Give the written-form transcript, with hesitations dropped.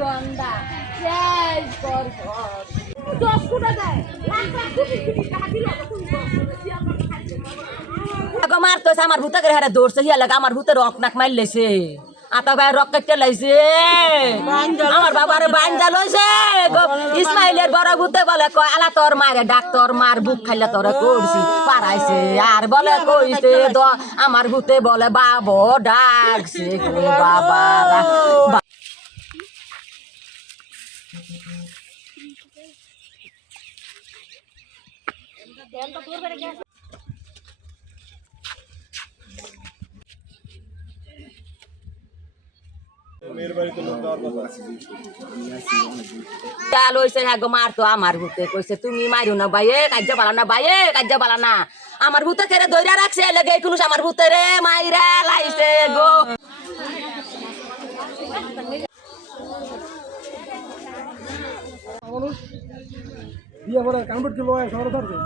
গন্ডা শেষ কর দশ কোটা দেয় লাখ লাখ কোটি কোটি টাকা দিল মারতো আমার ভূতে করে হারে দৌড়ছে হিয়া লাগে আমার ভূতে রক নাক মারলেছে আতা গায়ে রক কেটে লাইছে আমার বাবার বাঞ্জা লইছে ইসমাইলের বড় ভূতে বলে কয় আলা তোর মারে ডাক্তার মার বুক খাইলে তোরে করছি পারাইছে আর বলে কইছে আমার ভূতে বলে বাবো ডাকছে বাবা মারতো আমার ভূতে কইছে তুমি মারো না বাইয়ে কার্য বালা না বাইয়ে কার্য বালা না আমার ভূতে খেরে দইরা রাখছে লেগে কোনো আমার ভূতে রে মাইরা লাইছে গো বিয়ে করে কামড় দিল শহরে ধরবে